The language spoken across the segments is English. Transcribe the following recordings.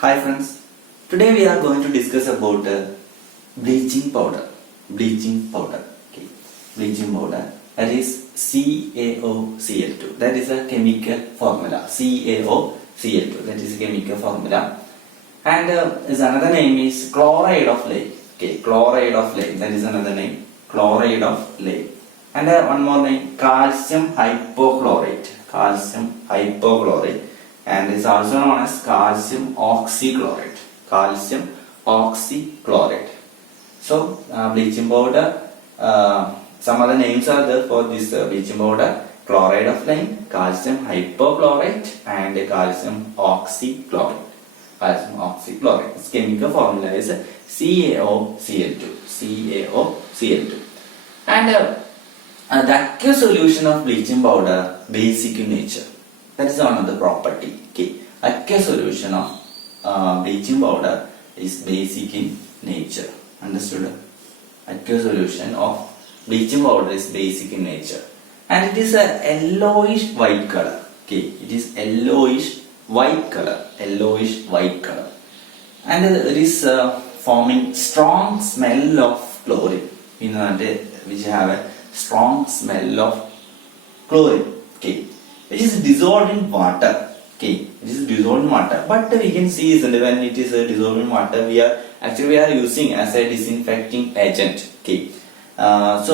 Hi friends, today we are going to discuss about bleaching powder. Bleaching powder. Okay. Bleaching powder. That is CaOCl2. That is a chemical formula. CaOCl2. That is a chemical formula. And is another name is chloride of lime. Okay, chloride of lime. That is another name. Chloride of lime. And one more name, calcium hypochlorite. Calcium hypochlorite. And is also known as calcium oxychloride. Calcium oxychloride. So bleaching powder, some other names are there for this bleaching powder: chloride of lime, calcium hypochlorite, and calcium oxychloride. Calcium oxychloride. Its chemical formula is CaOCl2. CaOCl2. And the aqueous solution of bleaching powder, basic in nature. That is another property. Okay. Aqueous solution of bleaching powder is basic in nature. Understood? Aqueous solution of bleaching powder is basic in nature. And it is a yellowish white color. Okay. It is yellowish white color. Yellowish white color. And it is forming strong smell of chlorine. You know, which have a strong smell of chlorine. Okay. It is dissolved in water. Okay, it is dissolved in water. But we can see, isn't it, when it is dissolved in water, we are using as a disinfecting agent. Okay, and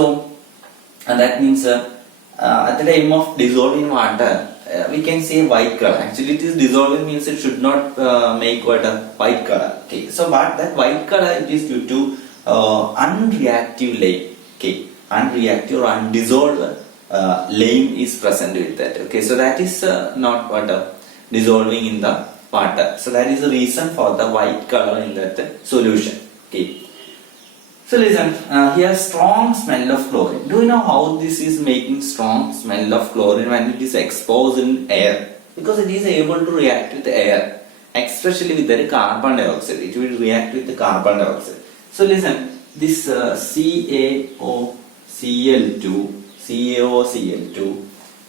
that means at the time of dissolving water, we can see white color. Actually, it is dissolving means it should not make what a white color. Okay, so but that white color it is due to unreactive lime. Okay, unreactive or undissolved lime is present with that. Okay, so that is not what dissolving in the water. So that is the reason for the white color in that solution. Okay. So listen, here strong smell of chlorine. Do you know how this is making strong smell of chlorine when it is exposed in air? Because it is able to react with air, especially with the carbon dioxide. It will react with the carbon dioxide. So listen, this CaOCl2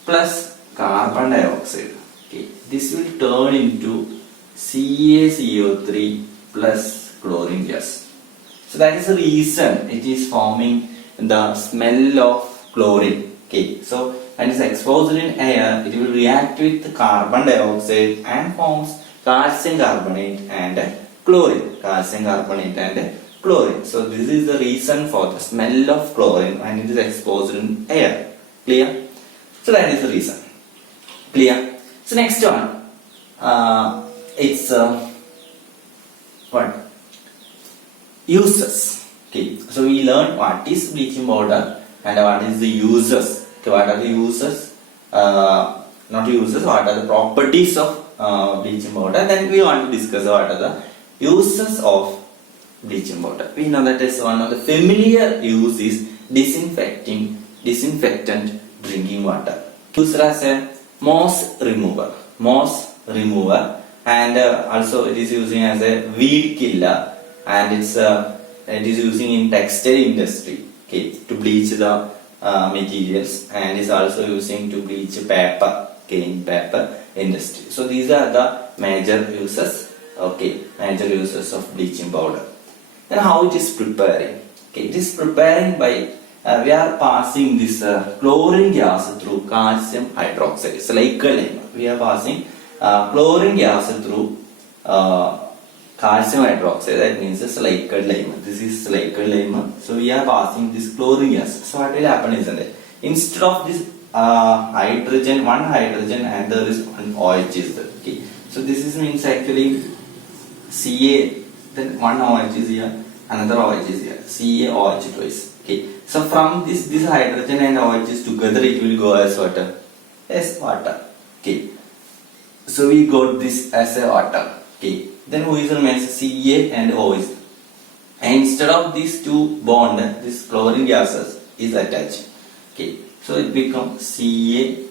plus carbon dioxide. Okay, this will turn into CaCO3 plus chlorine gas. So that is the reason it is forming the smell of chlorine. Okay, so when it is exposed in air, it will react with the carbon dioxide and forms calcium carbonate and chlorine. Calcium carbonate and chlorine. So this is the reason for the smell of chlorine when it is exposed in air. Clear? So that is the reason. Clear? So next one, it's what? Uses. Okay. So we learned what is bleaching powder and what is the uses. Okay. What are the uses? Not uses. What are the properties of bleaching powder? Then we want to discuss what are the uses of bleaching powder. We know that is one of the familiar use is disinfectant drinking water. Used as a moss remover, and also it is using as a weed killer, and it is using in textile industry. Okay, to bleach the materials, and is also using to bleach paper. Okay, in paper industry. So these are the major uses. Okay, major uses of bleaching powder. Then how it is preparing? Okay, it is preparing by we are passing this chlorine gas through calcium hydroxide. It's like a lime. We are passing chlorine gas through calcium hydroxide. That means it's like a lime. This is like a lime. So we are passing this chlorine gas. So what will happen is that instead of this hydrogen, one hydrogen, and there is one OH is there. Okay. So this is means actually Ca. Then one OH is here, another OH is here. CaOH twice. Okay. So from this hydrogen and OH is together, it will go as water. As water. Okay. So we got this as a water. Okay. Then who is remains? Ca and OH. And instead of these two bond, this chlorine gases is attached. Okay. So it becomes CaOCl.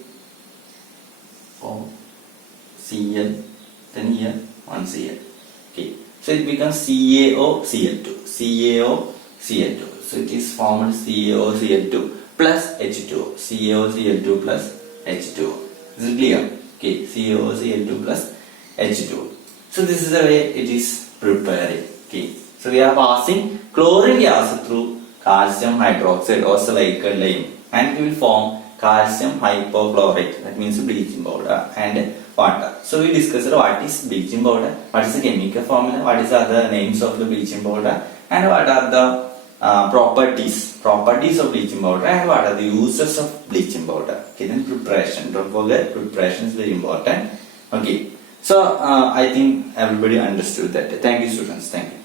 Then here one Cl. Okay. So it becomes CaOCl2. So it is formed CaOCl2 plus H2O. CaOCl2 plus H2O. Is it clear? Okay. CaOCl2 plus H2O. So this is the way it is preparing. Okay. So we are passing chlorine gas through calcium hydroxide or vehicle lime, and we will form calcium hypochlorite, that means bleaching powder, and water. So we discussed what is bleaching powder, what is the chemical formula, what is the other names of the bleaching powder, and what are the properties of bleaching powder, and what are the uses of bleaching powder. Okay, then preparation. Don't forget, preparation is very important. Okay, so I think everybody understood that. Thank you, students. Thank you.